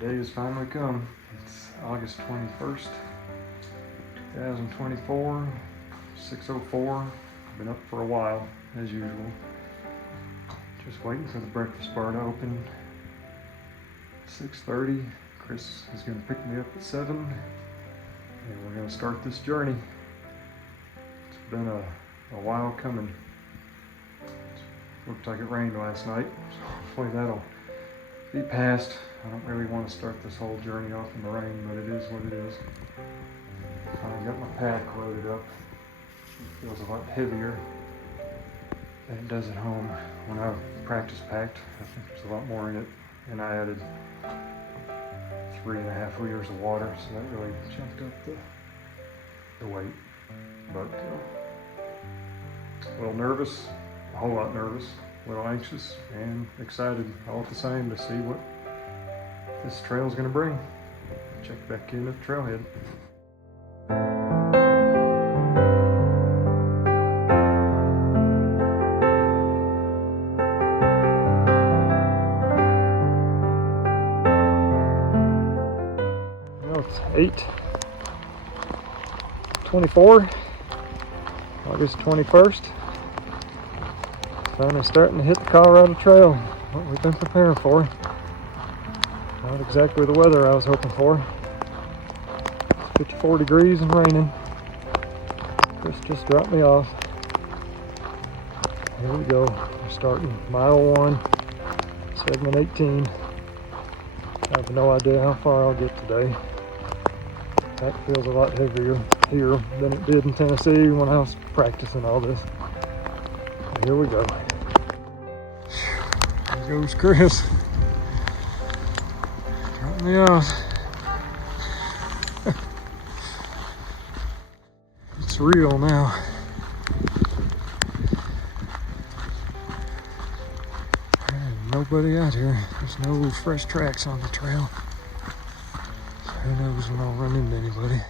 The day has finally come. It's August 21st, 2024, 6:04. I've been up for a while, as usual. Just waiting for the breakfast bar to open. 6:30. Chris is going to pick me up at 7, and we're going to start this journey. It's been a while coming. Looked like it rained last night, so hopefully that'll be past. I don't really want to start this whole journey off in the rain, but it is what it is. I got my pack loaded up. It feels a lot heavier than it does at home. When I practice packed, I think there's a lot more in it, and I added 3.5 liters of water, so that really jumped up the weight. But a little nervous, a whole lot nervous, a little anxious, and excited all at the same to see what this trail is going to bring. Check back in at the trailhead. Well, it's 8:24, August 21st. Finally starting to hit the Colorado Trail, what we've been preparing for. Not exactly the weather I was hoping for. 54 degrees and raining. Chris just dropped me off. Here we go. We're starting mile 1, segment 18. I have no idea how far I'll get today. That feels a lot heavier here than it did in Tennessee when I was practicing all this. Here we go. There goes Chris. Dropping me off. It's real now. There's nobody out here. There's no fresh tracks on the trail. So who knows when I'll run into anybody.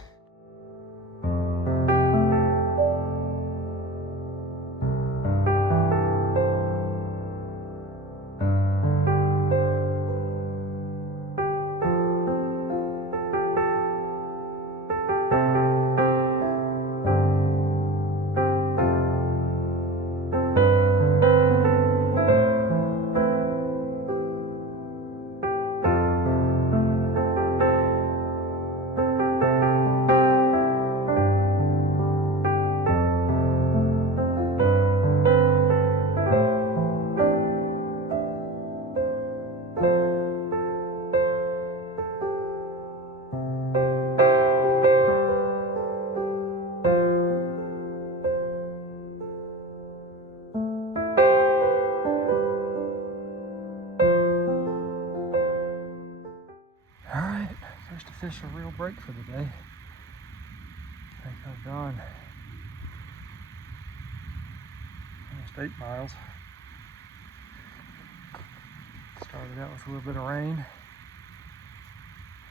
Alright, first official real break for the day. I think I've gone almost 8 miles. Started out with a little bit of rain.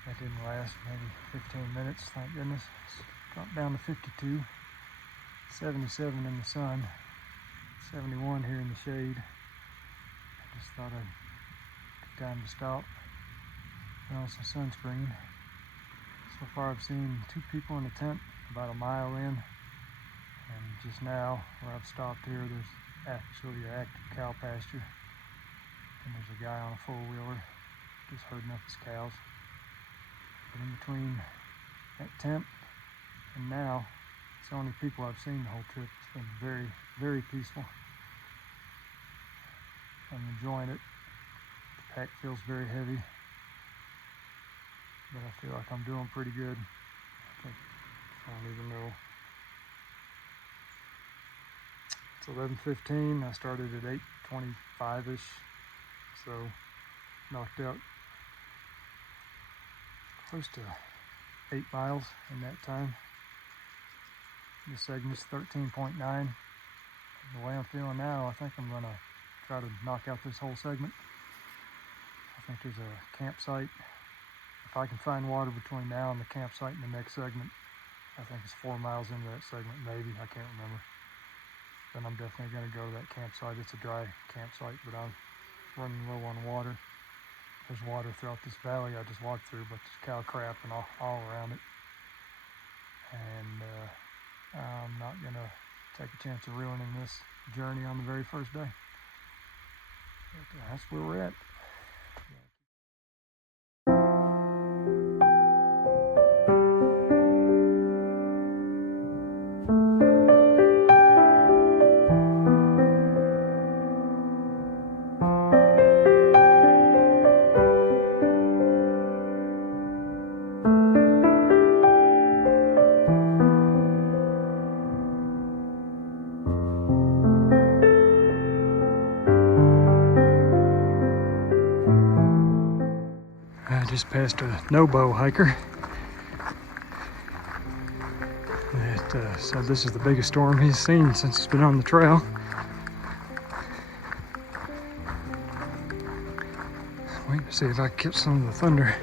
That didn't last, maybe 15 minutes, thank goodness. It's dropped down to 52, 77 in the sun, 71 here in the shade. I just thought I'd take time to stop. Put on some sunscreen. So far I've seen 2 people in a tent about a mile in, and just now where I've stopped here there's actually an active cow pasture, and there's a guy on a four-wheeler just herding up his cows. But in between that tent and now, it's the only people I've seen the whole trip. It's been very, very peaceful. I'm enjoying it. The pack feels very heavy, but I feel like I'm doing pretty good. I don't even know. It's 11:15. I started at 8:25-ish, so knocked out close to 8 miles in that time. The segment's 13.9. The way I'm feeling now, I think I'm gonna try to knock out this whole segment. I think there's a campsite. If I can find water between now and the campsite in the next segment, I think it's 4 miles into that segment, maybe, I can't remember. Then I'm definitely gonna go to that campsite. It's a dry campsite, but I'm running low on water. There's water throughout this valley I just walked through, but there's cow crap and all around it. And I'm not gonna take a chance of ruining this journey on the very first day. But that's where we're at. I just passed a Nobo hiker that said this is the biggest storm he's seen since he's been on the trail. Waiting to see if I can catch some of the thunder.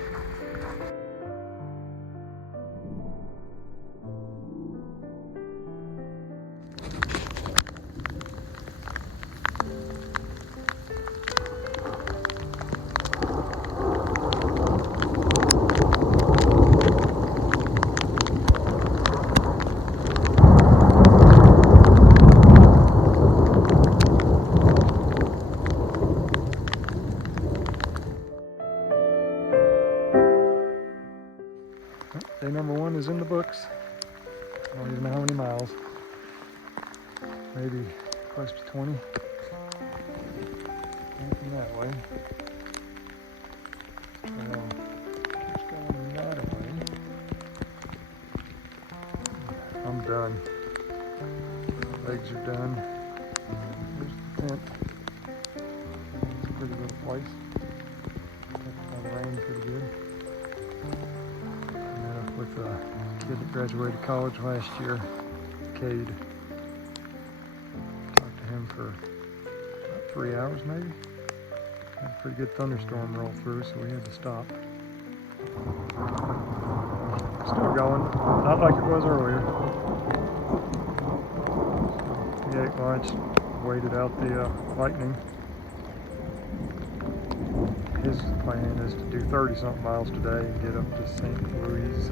Day number 1 is in the books. I don't even know how many miles. Maybe close to 20. Anything that way. Trail keeps going that way. I'm done. Legs are done. Here's the tent. It's a pretty little place. Kept by the rain pretty good. With a kid that graduated college last year, Cade. Talked to him for about 3 hours maybe. Had a pretty good thunderstorm roll through, so we had to stop. Still going, not like it was earlier. We ate lunch, waited out the lightning. His plan is to do 30-something miles today and get up to St. Louis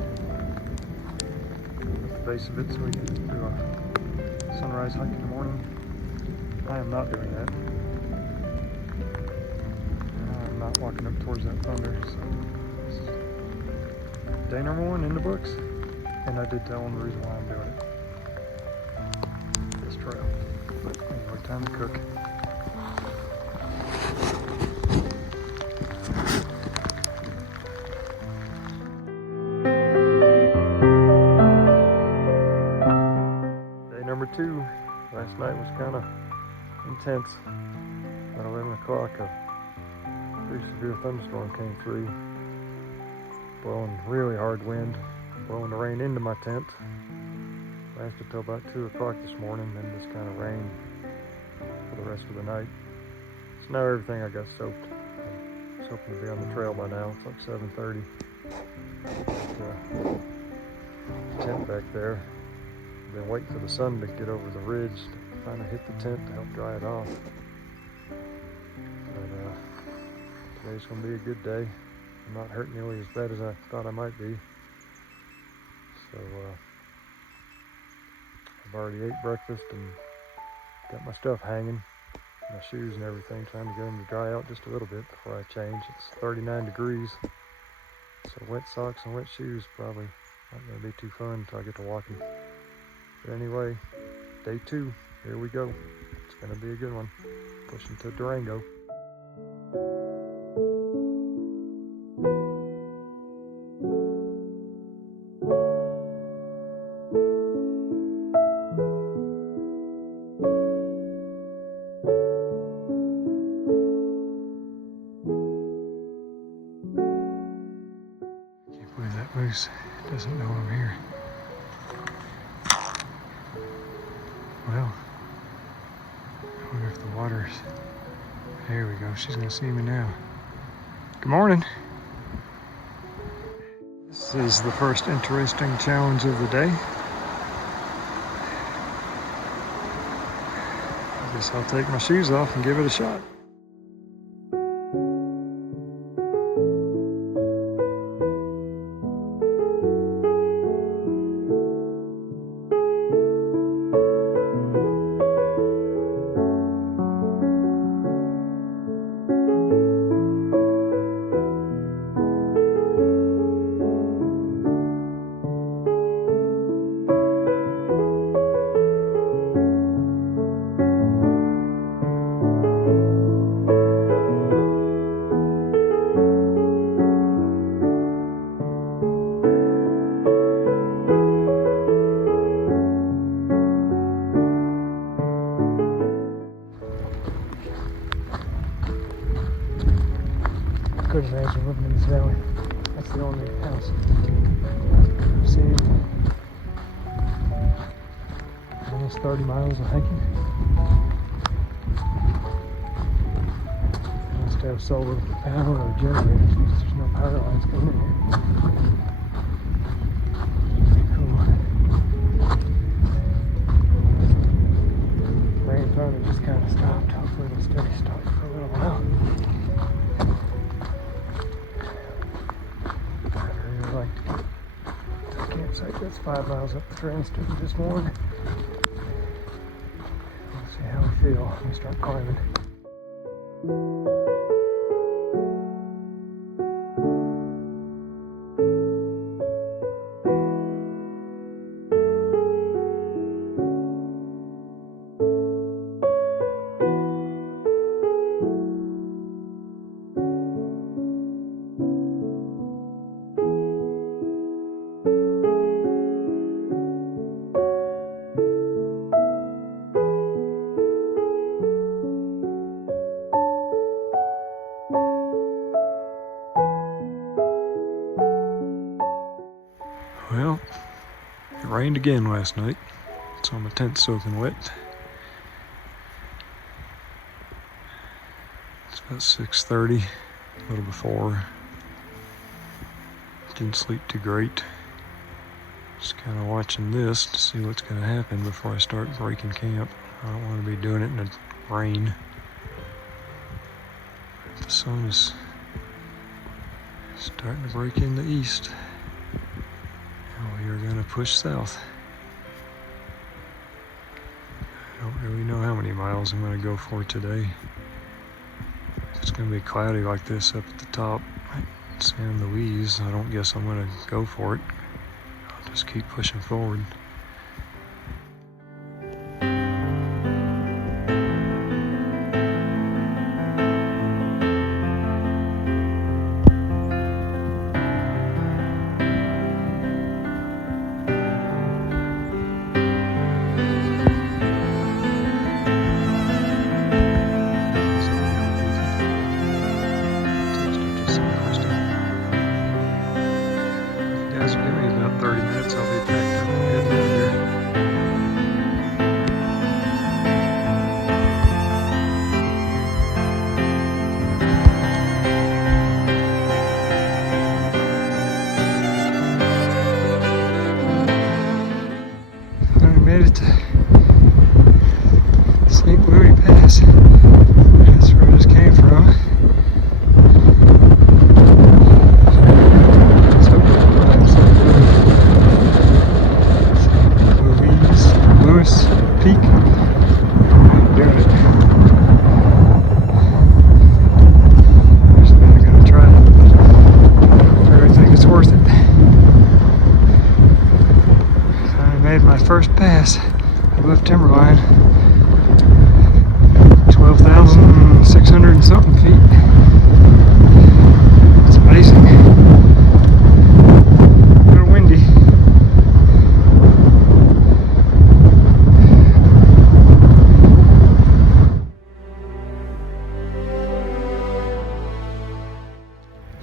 at the base of it so we can do a sunrise hike in the morning. I am not doing that. I'm not walking up towards that thunder. So this is day number 1 in the books. And I did tell him the reason why I'm doing it. This trail. But anyway, time to cook. Number 2, last night was kind of intense. At 11 o'clock, a pretty severe thunderstorm came through, blowing really hard wind, blowing the rain into my tent. Lasted till about 2 o'clock this morning, then just kind of rained for the rest of the night. So now everything I got soaked. I was hoping to be on the trail by now. It's like 7:30. Tent back there. Been waiting for the sun to get over the ridge to finally hit the tent to help dry it off. But today's gonna be a good day. I'm not hurting nearly as bad as I thought I might be. So I've already ate breakfast and got my stuff hanging, my shoes and everything, trying to get them to dry out just a little bit before I change. It's 39 degrees, so wet socks and wet shoes probably not gonna be too fun until I get to walking. But anyway, day 2, here we go. It's gonna be a good one. Pushing to Durango. Can't believe that moose doesn't know I'm here. Well, I wonder if the water's... There we go, she's gonna see me now. Good morning. This is the first interesting challenge of the day. I guess I'll take my shoes off and give it a shot. living in this valley. That's the only house I've seen. Almost 30 miles of hiking. I must have solar power or generators because there's no power lines coming in here. Cool. Rain finally just kind of stopped. Hopefully it'll stay stopped for a little while. I really like to get to the campsite that's 5 miles up the trail instead of just one. Let's see how we feel when we start climbing. Well, it rained again last night, so my tent's soaking wet. It's about 6:30, a little before. Didn't sleep too great. Just kind of watching this to see what's going to happen before I start breaking camp. I don't want to be doing it in the rain. The sun is starting to break in the east. We are going to push south. I don't really know how many miles I'm going to go for today. If it's going to be cloudy like this up at the top, San Luis, I don't guess I'm going to go for it. I'll just keep pushing forward. Guys, give me about 30 minutes, I'll be packed up and heading out of here. We made it to St. Louis Pass. That's where I just came from. Peak. I'm doing it. Just not gonna try it, but I really think it's worth it. I made my first pass above timberline. 12,600 and something feet. It's amazing. A little windy.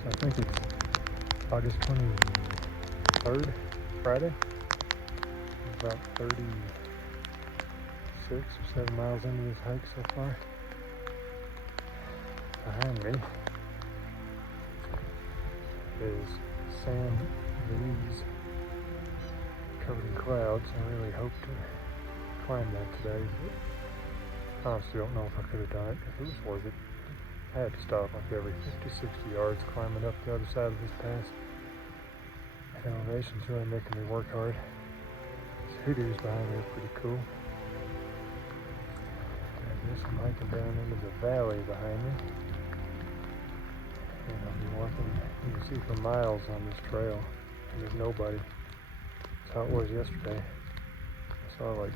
I think it's August 23rd, Friday. About 36 or 7 miles into this hike so far. Behind me is San Luis, covered in clouds. I really hope to climb that today, but I honestly don't know if I could have done it if it was worth it. I had to stop like every 50-60 yards climbing up the other side of this pass. The elevation's really making me work hard. These hoodoos behind me are pretty cool. And this I'm hiking down into the valley behind me. And I'll be walking, you can see for miles on this trail. And there's nobody. That's how it was yesterday. I saw like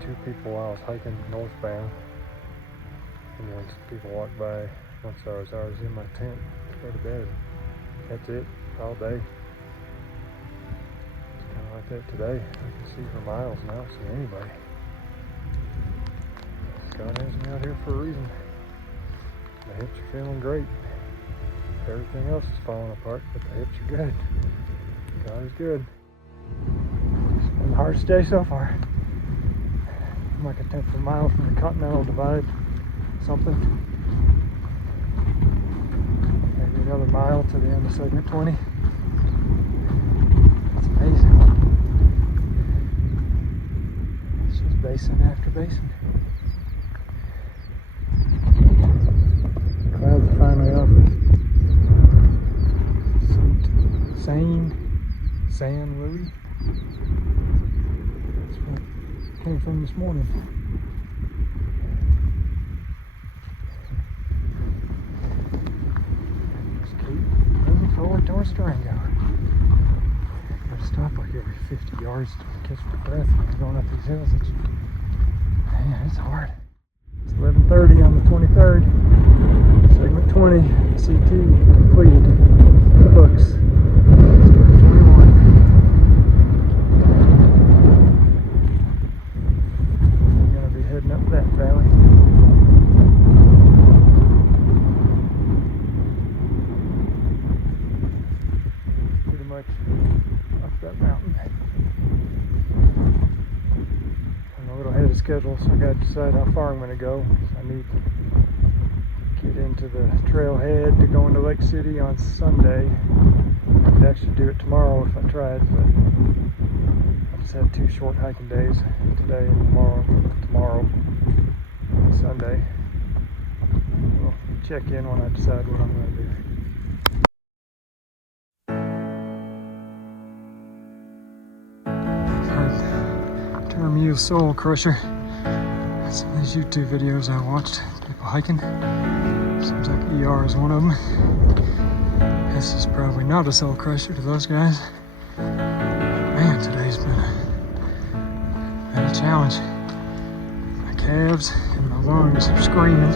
2 people while I was hiking northbound. And then people walked by once I was in my tent to go to bed. That's it, all day. It's kind of like that today. I can see for miles and I don't see anybody. God has me out here for a reason. My hips are feeling great. Everything else is falling apart, but the hips are good. God is good. It's been the hardest day so far. I'm like a tenth of a mile from the Continental Divide. Something. Maybe another mile to the end of segment 20. It's amazing. It's just basin after basin. Clouds are finally off. San Luis. That's where it came from this morning. Just keep moving forward towards Durango. Gotta stop like every 50 yards to catch my breath when I'm going up these hills. Man, it's hard. It's 11:30 on the 23rd. Segment 20, CT completed. The books. Schedule, so I got to decide how far I'm going to go. I need to get into the trailhead to go into Lake City on Sunday. I could actually do it tomorrow if I tried, but I just had 2 short hiking days, today and tomorrow and Sunday. We'll check in when I decide what I'm going to do. Term use soul crusher. Some of these YouTube videos I watched, people hiking. Seems like ER is one of them. This is probably not a soul crusher to those guys. Man, today's been a challenge. My calves and my lungs are screaming.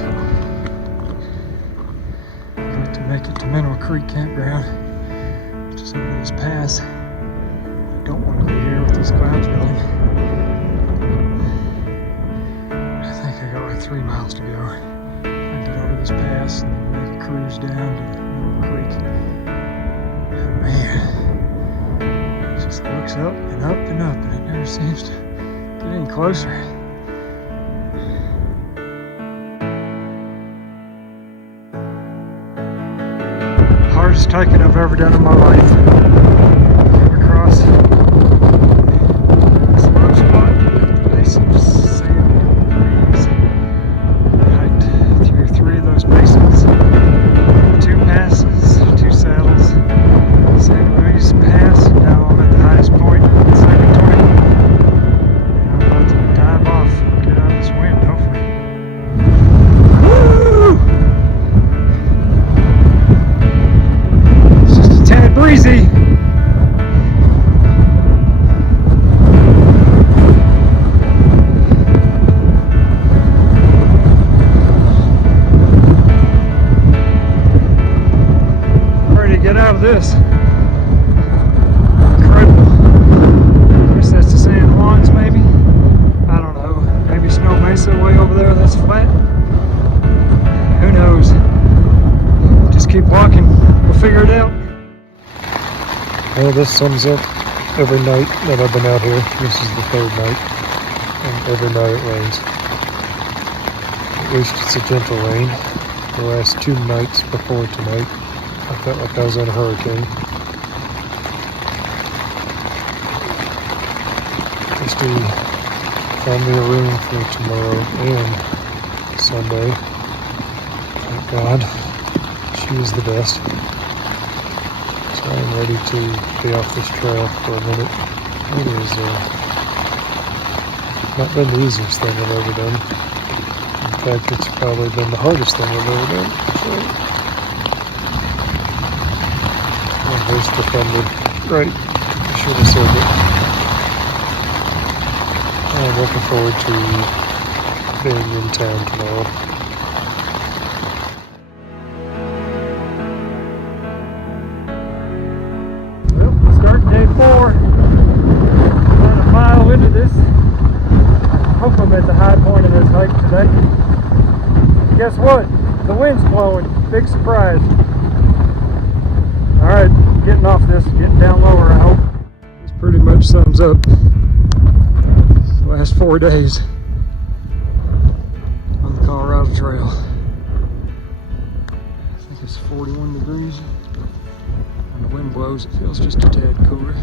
I'd like to make it to Mineral Creek Campground, which is over this pass. I don't want to be here with these clouds building. 3 miles to go. I can get over this pass and then maybe cruise down to Mineral Creek. And man, it just looks up and up and up, and it never seems to get any closer. Hardest hiking I've ever done in my life. Came across this low spot at the base of San Luis. Hiked through 3 of those basins, 2 passes, 2 saddles, San Luis Pass, and now I'm at the highest point in segment 20. And I'm about to dive off and get out of this wind, hopefully. Woo! It's just a tad breezy. Get out of this. Incredible. I guess that's the San Juans, maybe. I don't know. Maybe Snow Mesa way over there that's flat. Who knows? Just keep walking. We'll figure it out. Well, this sums up every night that I've been out here. This is the 3rd night. And every night it rains. At least it's a gentle rain. The last 2 nights before tonight, I felt like I was in a hurricane. Christy found me a room for tomorrow and Sunday. Thank God. She is the best. So I'm ready to be off this trail for a minute. It is not been the easiest thing I've ever done. In fact, it's probably been the hardest thing I've ever done. So, there's the thunder. Right. I should have said it. I'm looking forward to being in town tomorrow. Well, starting day 4. About a mile into this. I hope I'm at the high point of this hike today. Guess what? The wind's blowing. Big surprise. getting off this, getting down lower, I hope. This pretty much sums up the last 4 days on the Colorado Trail. I think it's 41 degrees. When the wind blows, it feels just a tad cooler.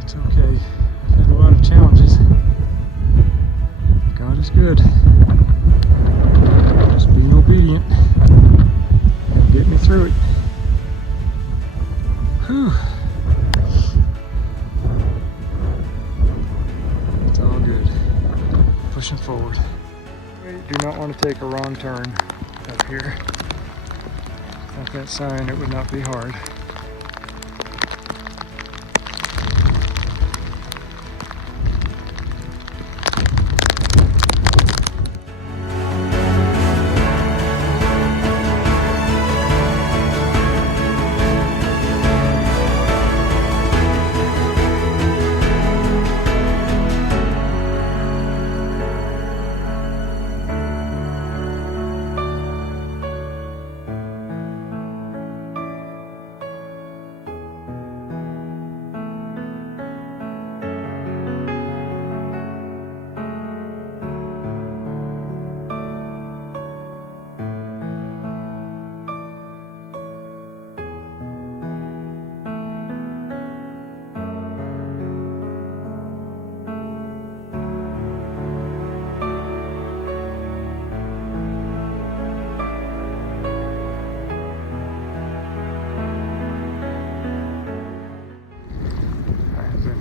It's okay. I've had a lot of challenges. God is good. Just being obedient. Get me through it. Whew. It's all good. Pushing forward. We do not want to take a wrong turn up here. Without that sign, it would not be hard.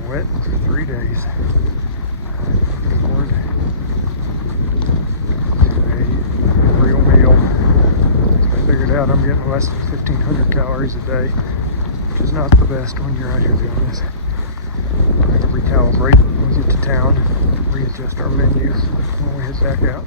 Wet for 3 days. Looking forward to a real meal. I figured out I'm getting less than 1,500 calories a day, which is not the best when you're out here doing this. I'm going to recalibrate when we get to town, readjust our menu when we head back out.